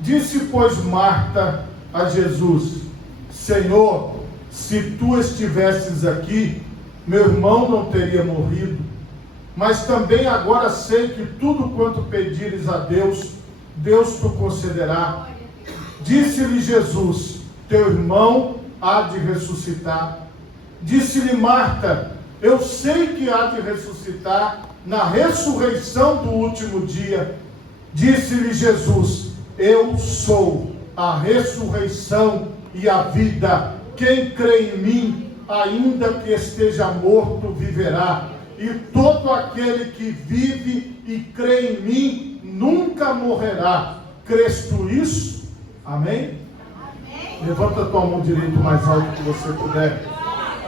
Disse, pois, Marta a Jesus: Senhor, se tu estivesses aqui, meu irmão não teria morrido. Mas também agora sei que tudo quanto pedires a Deus, Deus te concederá. Disse-lhe Jesus: teu irmão há de ressuscitar. Disse-lhe Marta: eu sei que há de ressuscitar na ressurreição do último dia. Disse-lhe Jesus: eu sou a ressurreição e a vida. Quem crê em mim, ainda que esteja morto, viverá. E todo aquele que vive e crê em mim, nunca morrerá. Crês tu isso? Amém? Amém. Levanta a tua mão direita o mais alto que você puder.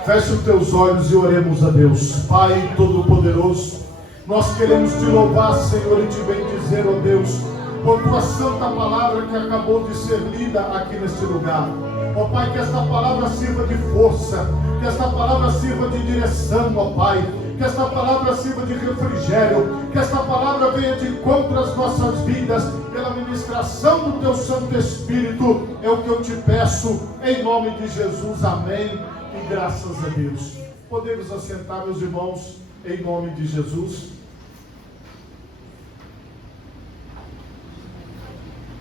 Feche os teus olhos e oremos a Deus. Pai Todo-Poderoso, nós queremos te louvar, Senhor, e te bendizer, ó Deus, por tua santa palavra que acabou de ser lida aqui neste lugar. Ó Pai, que esta palavra sirva de força, que esta palavra sirva de direção, ó Pai, que esta palavra sirva de refrigério, que esta palavra venha de encontro às nossas vidas, pela ministração do teu Santo Espírito, é o que eu te peço, em nome de Jesus, amém, e graças a Deus. Podemos assentar, meus irmãos, em nome de Jesus.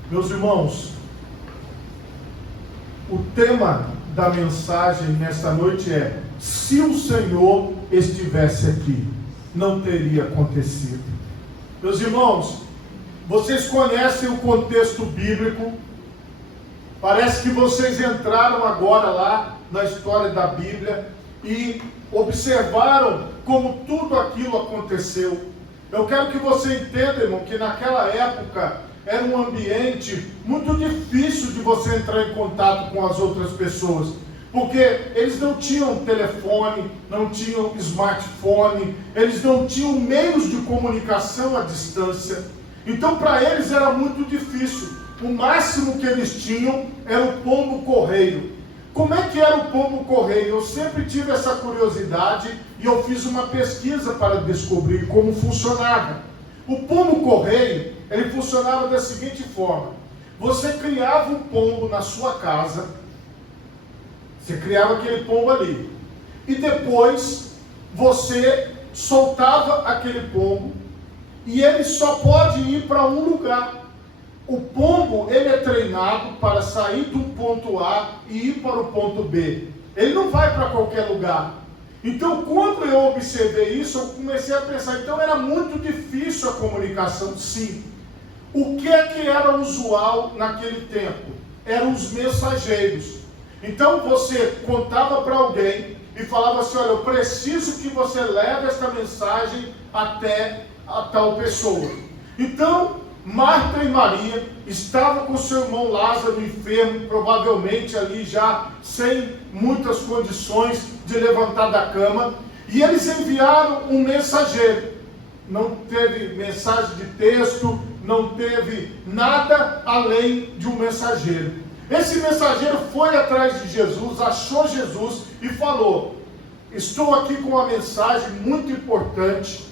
Meus irmãos, o tema da mensagem nesta noite é: se o Senhor estivesse aqui, não teria acontecido. Meus irmãos, vocês conhecem o contexto bíblico. Parece que vocês entraram agora lá na história da Bíblia e observaram como tudo aquilo aconteceu. Eu quero que você entenda, irmão, que naquela época era um ambiente muito difícil de você entrar em contato com as outras pessoas, porque eles não tinham telefone, não tinham smartphone, eles não tinham meios de comunicação à distância. Então para eles era muito difícil. O máximo que eles tinham era o pombo correio. Como é que era o pombo correio? Eu sempre tive essa curiosidade e eu fiz uma pesquisa para descobrir como funcionava. O pombo correio, ele funcionava da seguinte forma: você criava um pombo na sua casa, você criava aquele pombo ali, e depois você soltava aquele pombo, e ele só pode ir para um lugar. O pombo, ele é treinado para sair do ponto A e ir para o ponto B. Ele não vai para qualquer lugar. Então, quando eu observei isso, eu comecei a pensar, então era muito difícil a comunicação, sim. O que é que era usual naquele tempo? Eram os mensageiros. Então, você contava para alguém e falava assim: olha, eu preciso que você leve esta mensagem até a tal pessoa. Então, Marta e Maria estavam com seu irmão Lázaro enfermo, provavelmente ali já sem muitas condições de levantar da cama, e eles enviaram um mensageiro. Não teve mensagem de texto, não teve nada além de um mensageiro. Esse mensageiro foi atrás de Jesus, achou Jesus e falou: estou aqui com uma mensagem muito importante.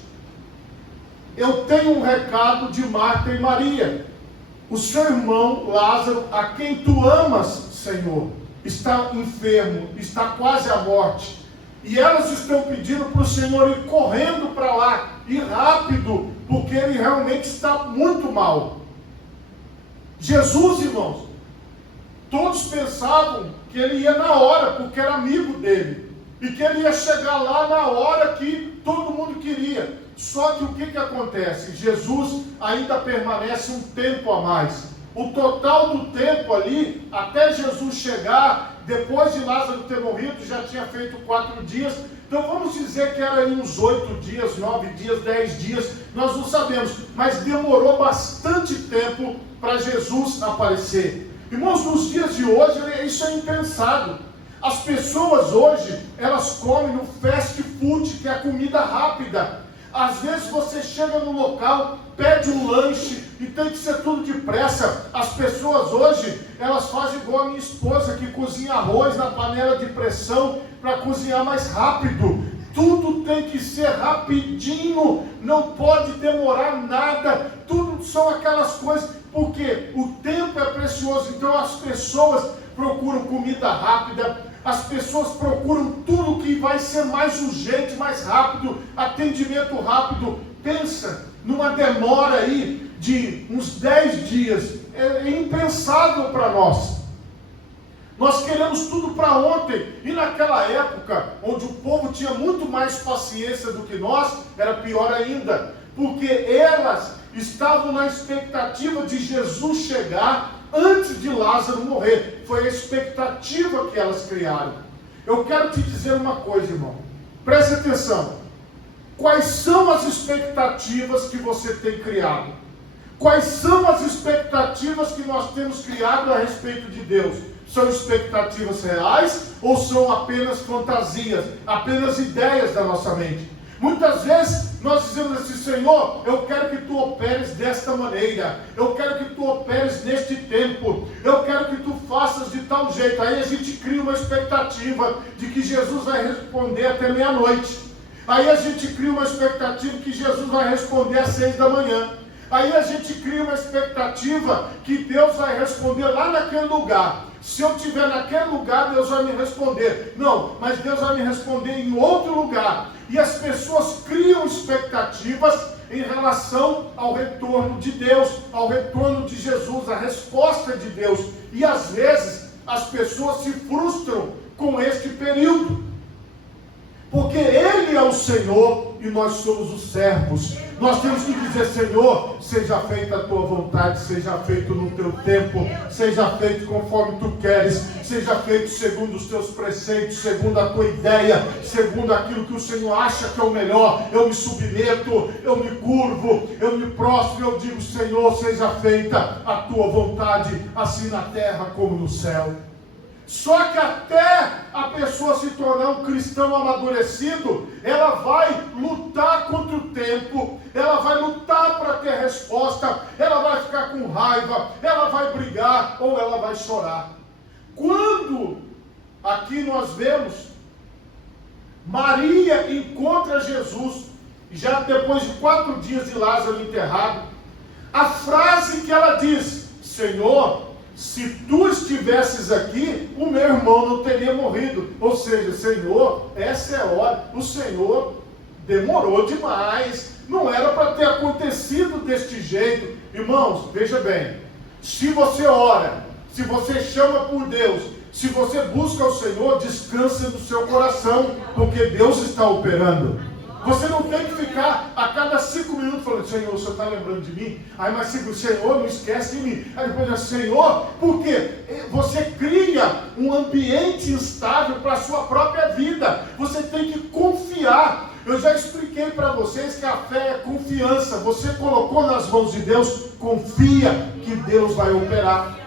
Eu tenho um recado de Marta e Maria. O seu irmão Lázaro, a quem tu amas, Senhor, está enfermo, está quase à morte. E elas estão pedindo para o Senhor ir correndo para lá, ir rápido, porque ele realmente está muito mal. Jesus, irmãos, todos pensavam que ele ia na hora, porque era amigo dele, e que ele ia chegar lá na hora que todo mundo queria. Só que o que acontece? Jesus ainda permanece um tempo a mais. O total do tempo ali, até Jesus chegar, depois de Lázaro ter morrido, já tinha feito 4 dias. Então vamos dizer que era aí uns 8 dias, 9 dias, 10 dias, nós não sabemos. Mas demorou bastante tempo para Jesus aparecer. Irmãos, nos dias de hoje, isso é impensado. As pessoas hoje, elas comem no fast food, que é a comida rápida. Às vezes você chega no local, pede um lanche e tem que ser tudo depressa. As pessoas hoje, elas fazem igual a minha esposa, que cozinha arroz na panela de pressão para cozinhar mais rápido. Tudo tem que ser rapidinho, não pode demorar nada. Tudo são aquelas coisas, porque o tempo tempo é precioso, então as pessoas procuram comida rápida, as pessoas procuram tudo que vai ser mais urgente, mais rápido, atendimento rápido. Pensa numa demora aí de uns 10 dias, é impensável para nós. Nós queremos tudo para ontem, e naquela época, onde o povo tinha muito mais paciência do que nós, era pior ainda, porque elas estavam na expectativa de Jesus chegar antes de Lázaro morrer. Foi a expectativa que elas criaram. Eu quero te dizer uma coisa, irmão, preste atenção. Quais são as expectativas que você tem criado? Quais são as expectativas que nós temos criado a respeito de Deus? São expectativas reais ou são apenas fantasias, apenas ideias da nossa mente? Muitas vezes nós dizemos assim: Senhor, eu quero que Tu operes desta maneira, eu quero que Tu operes neste tempo, eu quero que Tu faças de tal jeito. Aí a gente cria uma expectativa de que Jesus vai responder até meia-noite. Aí a gente cria uma expectativa que Jesus vai responder às 6 da manhã. Aí a gente cria uma expectativa que Deus vai responder lá naquele lugar. Se eu estiver naquele lugar, Deus vai me responder. Não, mas Deus vai me responder em outro lugar. E as pessoas criam expectativas em relação ao retorno de Deus, ao retorno de Jesus, à resposta de Deus. E às vezes as pessoas se frustram com este período, porque Ele é o Senhor e nós somos os servos. Nós temos que dizer: Senhor, seja feita a Tua vontade, seja feito no Teu tempo, seja feito conforme Tu queres, seja feito segundo os Teus preceitos, segundo a Tua ideia, segundo aquilo que o Senhor acha que é o melhor. Eu me submeto, eu me curvo, eu me prostro, eu digo: Senhor, seja feita a Tua vontade, assim na terra como no céu. Só que até a pessoa se tornar um cristão amadurecido, ela vai lutar contra o tempo, ela vai lutar para ter resposta, ela vai ficar com raiva, ela vai brigar ou ela vai chorar. Quando aqui nós vemos Maria encontra Jesus, já depois de 4 dias de Lázaro enterrado, a frase que ela diz: Senhor, se Tu estivesses aqui, o meu irmão não teria morrido. Ou seja, Senhor, essa é a hora. O Senhor demorou demais. Não era para ter acontecido deste jeito. Irmãos, veja bem. Se você ora, se você chama por Deus, se você busca o Senhor, descanse no seu coração, porque Deus está operando. Você não tem que ficar a cada 5 minutos falando: Senhor, o Senhor está lembrando de mim? Aí mais 5, Senhor, não esquece de mim. Aí depois diz: Senhor, porque você cria um ambiente instável para a sua própria vida. Você tem que confiar. Eu já expliquei para vocês que a fé é confiança. Você colocou nas mãos de Deus, confia que Deus vai operar.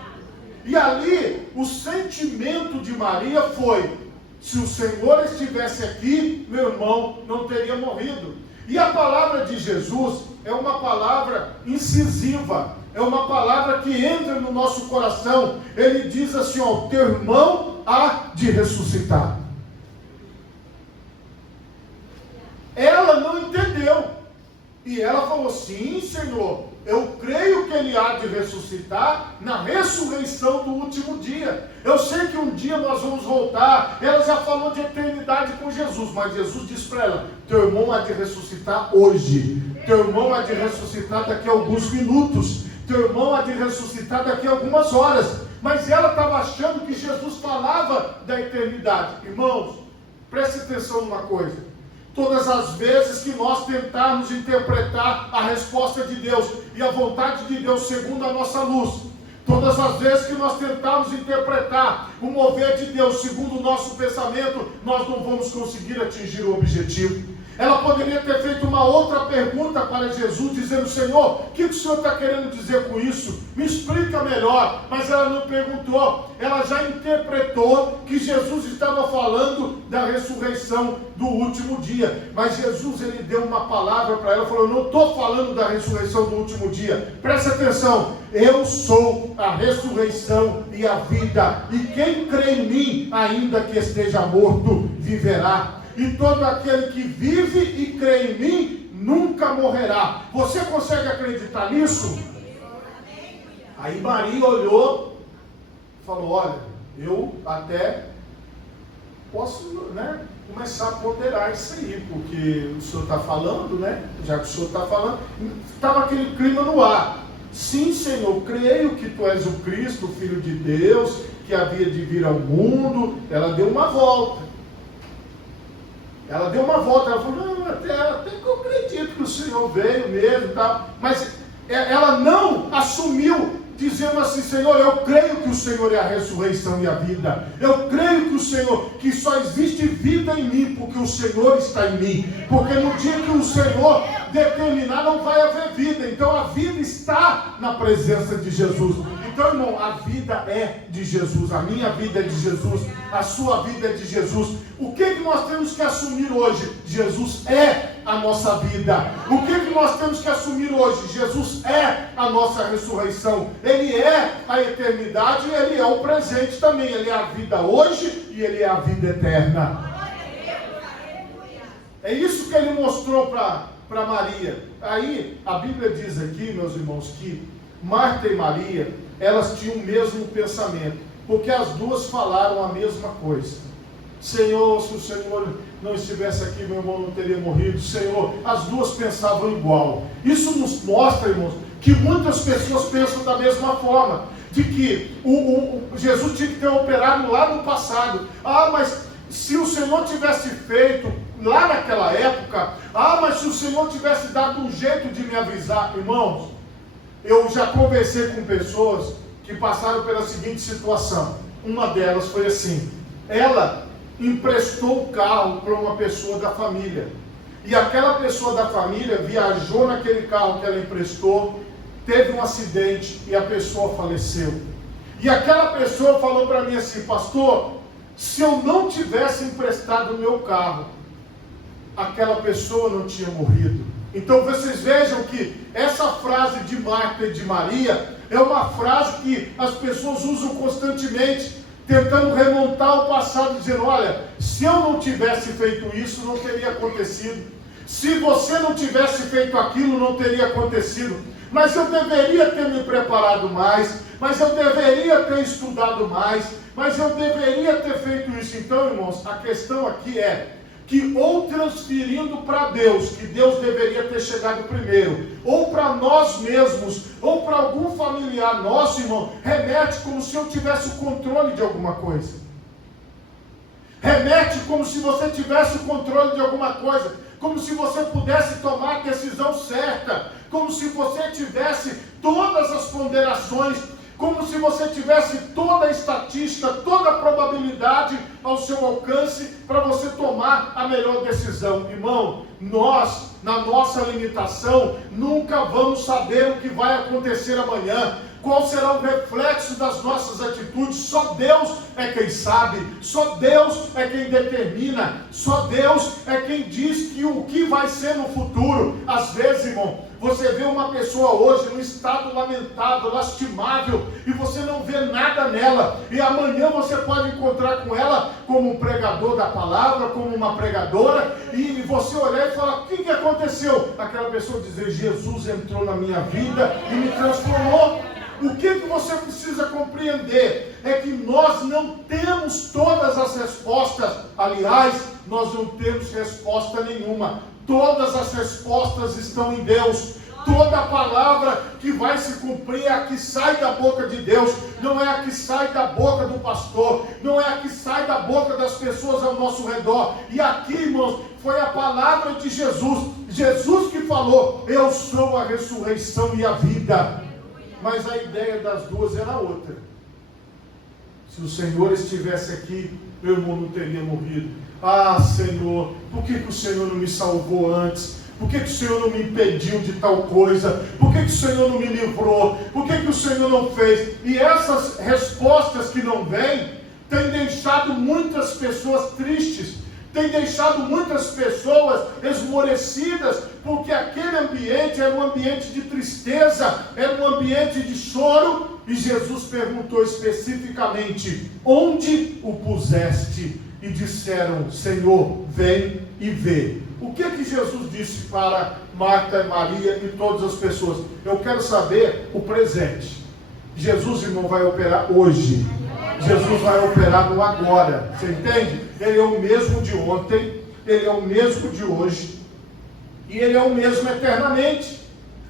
E ali, o sentimento de Maria foi: se o Senhor estivesse aqui, meu irmão não teria morrido. E a palavra de Jesus é uma palavra incisiva, é uma palavra que entra no nosso coração. Ele diz assim: ó, teu irmão há de ressuscitar. Ela não entendeu. E ela falou: sim, Senhor, eu creio que Ele há de ressuscitar na ressurreição do último dia. Eu sei que um dia nós vamos voltar. Ela já falou de eternidade com Jesus, mas Jesus disse para ela: teu irmão há de ressuscitar hoje. Teu irmão há de ressuscitar daqui a alguns minutos. Teu irmão há de ressuscitar daqui a algumas horas. Mas ela estava achando que Jesus falava da eternidade. Irmãos, preste atenção numa coisa. Todas as vezes que nós tentarmos interpretar a resposta de Deus e a vontade de Deus segundo a nossa luz, todas as vezes que nós tentarmos interpretar o mover de Deus segundo o nosso pensamento, nós não vamos conseguir atingir o objetivo. Ela poderia ter feito uma outra pergunta para Jesus, dizendo: Senhor, o que o Senhor está querendo dizer com isso? Me explica melhor. Mas ela não perguntou, ela já interpretou que Jesus estava falando da ressurreição do último dia. Mas Jesus, ele deu uma palavra para ela, falou: eu não estou falando da ressurreição do último dia. Presta atenção, eu sou a ressurreição e a vida, e quem crê em mim, ainda que esteja morto, viverá. E todo aquele que vive e crê em mim, nunca morrerá. Você consegue acreditar nisso? Aí Maria olhou e falou: olha, eu até posso, né, começar a ponderar isso aí, porque o senhor está falando, né? Já que o senhor está falando, estava aquele clima no ar. Sim, Senhor, creio que tu és o Cristo, o Filho de Deus, que havia de vir ao mundo. Ela deu uma volta. Ela falou: não, até que eu acredito que o Senhor veio mesmo e tal. Mas ela não assumiu, dizendo assim: Senhor, eu creio que o Senhor é a ressurreição e a vida. Eu creio que o Senhor, que só existe vida em mim, porque o Senhor está em mim. Porque no dia que o Senhor determinar, não vai haver vida. Então a vida está na presença de Jesus. Então, irmão, a vida é de Jesus. A minha vida é de Jesus. A sua vida é de Jesus. O que nós temos que assumir hoje? Jesus é a nossa vida. O que nós temos que assumir hoje? Jesus é a nossa ressurreição. Ele é a eternidade e Ele é o presente também. Ele é a vida hoje e Ele é a vida eterna. É isso que Ele mostrou para Maria. Aí a Bíblia diz aqui, meus irmãos, que Marta e Maria, elas tinham o mesmo pensamento, porque as duas falaram a mesma coisa. Senhor, se o Senhor não estivesse aqui, meu irmão não teria morrido. Senhor, as duas pensavam igual. Isso nos mostra, irmãos, que muitas pessoas pensam da mesma forma, de que Jesus tinha que ter operado lá no passado. Mas se o Senhor tivesse feito lá naquela época, mas se o Senhor tivesse dado um jeito de me avisar. Irmãos, eu já conversei com pessoas que passaram pela seguinte situação. Uma delas foi assim: ela emprestou o carro para uma pessoa da família, e aquela pessoa da família viajou naquele carro que ela emprestou, teve um acidente e a pessoa faleceu. E aquela pessoa falou para mim assim: pastor, se eu não tivesse emprestado o meu carro, aquela pessoa não tinha morrido. Então vocês vejam que essa frase de Marta e de Maria é uma frase que as pessoas usam constantemente, tentando remontar o passado, dizendo: olha, se eu não tivesse feito isso, não teria acontecido. Se você não tivesse feito aquilo, não teria acontecido. Mas eu deveria ter me preparado mais, mas eu deveria ter estudado mais, mas eu deveria ter feito isso. Então, irmãos, a questão aqui é que, ou transferindo para Deus, que Deus deveria ter chegado primeiro, ou para nós mesmos, ou para algum familiar nosso, irmão, remete como se eu tivesse o controle de alguma coisa. Remete como se você tivesse o controle de alguma coisa, como se você pudesse tomar a decisão certa, como se você tivesse todas as ponderações, como se você tivesse toda a estatística, toda a probabilidade ao seu alcance para você tomar a melhor decisão. Irmão, nós, na nossa limitação, nunca vamos saber o que vai acontecer amanhã. Qual será o reflexo das nossas atitudes? Só Deus é quem sabe, só Deus é quem determina, só Deus é quem diz que o que vai ser no futuro. Às vezes, irmão, você vê uma pessoa hoje num estado lamentável, lastimável, e você não vê nada nela, e amanhã você pode encontrar com ela como um pregador da palavra, como uma pregadora, e você olhar e falar: o que aconteceu? Aquela pessoa dizer: Jesus entrou na minha vida e me transformou. O que você precisa compreender é que nós não temos todas as respostas. Aliás, nós não temos resposta nenhuma. Todas as respostas estão em Deus. Toda a palavra que vai se cumprir é a que sai da boca de Deus, não é a que sai da boca do pastor, não é a que sai da boca das pessoas ao nosso redor. E aqui, irmãos, foi a palavra de Jesus. Jesus que falou: eu sou a ressurreição e a vida. Mas a ideia das duas era outra. Se o Senhor estivesse aqui, meu irmão não teria morrido. Senhor, por que o Senhor não me salvou antes? Por que o Senhor não me impediu de tal coisa? Por que o Senhor não me livrou? Por que o Senhor não fez? E essas respostas que não vêm, têm deixado muitas pessoas tristes, tem deixado muitas pessoas esmorecidas, porque aquele ambiente era um ambiente de tristeza, era um ambiente de choro, e Jesus perguntou especificamente: onde o puseste? E disseram: Senhor, vem e vê. O que Jesus disse para Marta, Maria e todas as pessoas? Eu quero saber o presente. Jesus, irmão, vai operar hoje. Jesus vai operar no agora. Você entende? Ele é o mesmo de ontem, Ele é o mesmo de hoje, e Ele é o mesmo eternamente.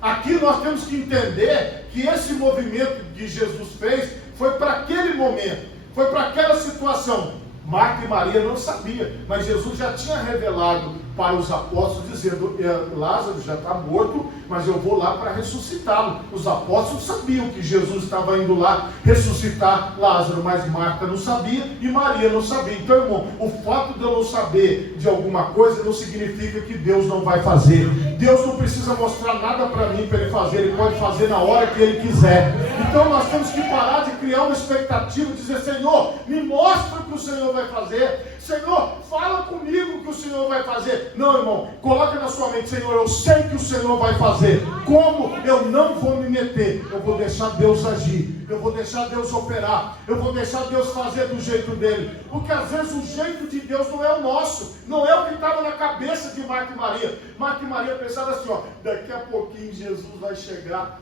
Aqui nós temos que entender que esse movimento que Jesus fez foi para aquele momento, foi para aquela situação. Marta e Maria não sabiam, mas Jesus já tinha revelado para os apóstolos, dizendo: Lázaro já está morto, mas eu vou lá para ressuscitá-lo. Os apóstolos sabiam que Jesus estava indo lá ressuscitar Lázaro, mas Marta não sabia e Maria não sabia. Então, irmão, o fato de eu não saber de alguma coisa não significa que Deus não vai fazer. Deus não precisa mostrar nada para mim, para Ele fazer. Ele pode fazer na hora que Ele quiser. Então nós temos que parar de criar uma expectativa, dizer: Senhor, me mostra o que o Senhor vai fazer. Senhor, fala comigo o que o Senhor vai fazer. Não, irmão, coloca na sua mente: Senhor, eu sei que o Senhor vai fazer. Como? Eu não vou me meter. Eu vou deixar Deus agir. Eu vou deixar Deus operar. Eu vou deixar Deus fazer do jeito dele. Porque às vezes o jeito de Deus não é o nosso. Não é o que estava na cabeça de Marta e Maria. Marta e Maria pensaram assim: ó, daqui a pouquinho Jesus vai chegar,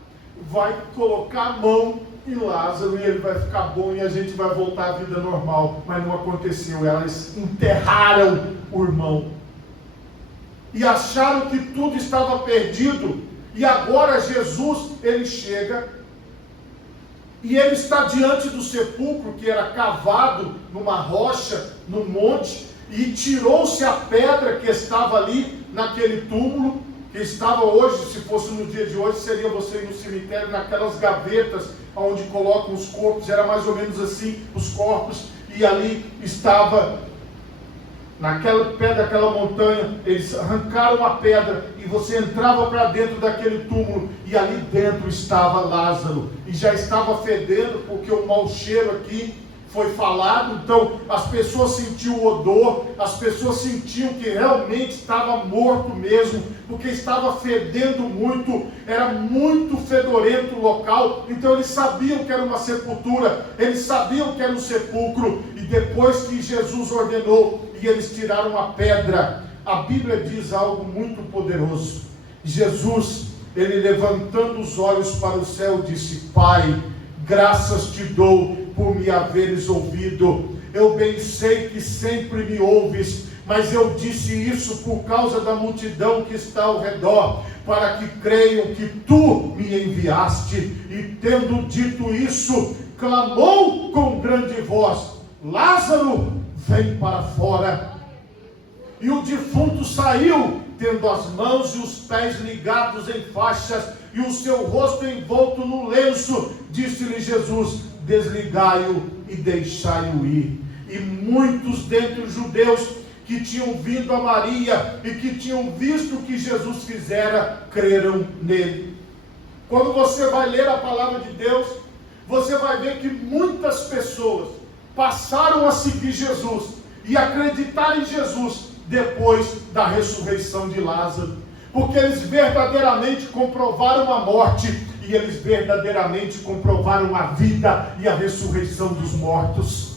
vai colocar a mão em Lázaro e ele vai ficar bom e a gente vai voltar à vida normal. Mas não aconteceu. Elas enterraram o irmão e acharam que tudo estava perdido. E agora Jesus, ele chega e ele está diante do sepulcro que era cavado numa rocha, no monte, e tirou-se a pedra que estava ali naquele túmulo, que estava hoje, se fosse no dia de hoje, seria você ir no cemitério, naquelas gavetas onde colocam os corpos, era mais ou menos assim, os corpos, e ali estava, naquela pé daquela montanha, eles arrancaram a pedra, e você entrava para dentro daquele túmulo, e ali dentro estava Lázaro, e já estava fedendo, porque o mau cheiro aqui foi falado. Então as pessoas sentiam o odor, as pessoas sentiam que realmente estava morto mesmo, porque estava fedendo muito, era muito fedorento o local. Então eles sabiam que era uma sepultura, eles sabiam que era um sepulcro. E depois que Jesus ordenou e eles tiraram a pedra, a Bíblia diz algo muito poderoso. Jesus, ele levantando os olhos para o céu, disse: Pai, graças te dou por me haveres ouvido. Eu bem sei que sempre me ouves, mas eu disse isso por causa da multidão que está ao redor, para que creiam que tu me enviaste. E tendo dito isso, clamou com grande voz: Lázaro, vem para fora. E o defunto saiu, tendo as mãos e os pés ligados em faixas, e o seu rosto envolto no lenço. Disse-lhe Jesus: desligai-o e deixai-o ir. E muitos dentre os judeus que tinham vindo a Maria e que tinham visto o que Jesus fizera, creram nele. Quando você vai ler a palavra de Deus, você vai ver que muitas pessoas passaram a seguir Jesus e acreditar em Jesus depois da ressurreição de Lázaro, porque eles verdadeiramente comprovaram a morte, e eles verdadeiramente comprovaram a vida e a ressurreição dos mortos.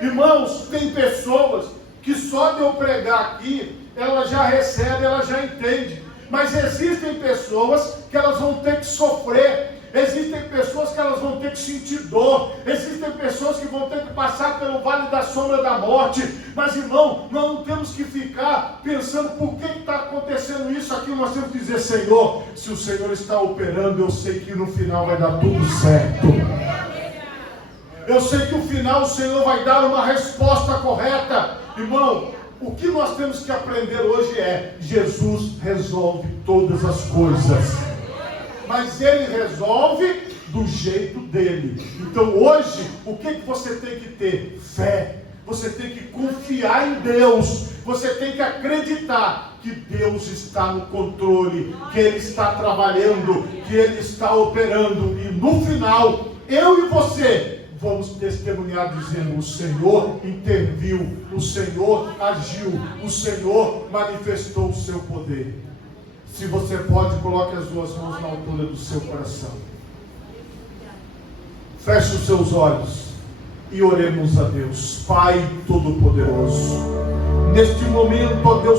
Irmãos, tem pessoas que só de eu pregar aqui, ela já recebe, ela já entende. Mas existem pessoas que elas vão ter que sofrer. Existem pessoas que elas vão ter que sentir dor. Existem pessoas que vão ter que passar pelo vale da sombra da morte. Mas, irmão, nós não temos que ficar pensando por que está acontecendo isso aqui. Nós temos que dizer: Senhor, se o Senhor está operando, eu sei que no final vai dar tudo certo. Eu sei que no final o Senhor vai dar uma resposta correta. Irmão, o que nós temos que aprender hoje é: Jesus resolve todas as coisas, mas Ele resolve do jeito dele. Então hoje, o que você tem que ter? Fé. Você tem que confiar em Deus. Você tem que acreditar que Deus está no controle, que Ele está trabalhando, que Ele está operando. E no final, eu e você vamos testemunhar dizendo: o Senhor interviu, o Senhor agiu, o Senhor manifestou o seu poder. Se você pode, coloque as duas mãos na altura do seu coração. Feche os seus olhos e oremos a Deus. Pai Todo-Poderoso, neste momento, ó Deus,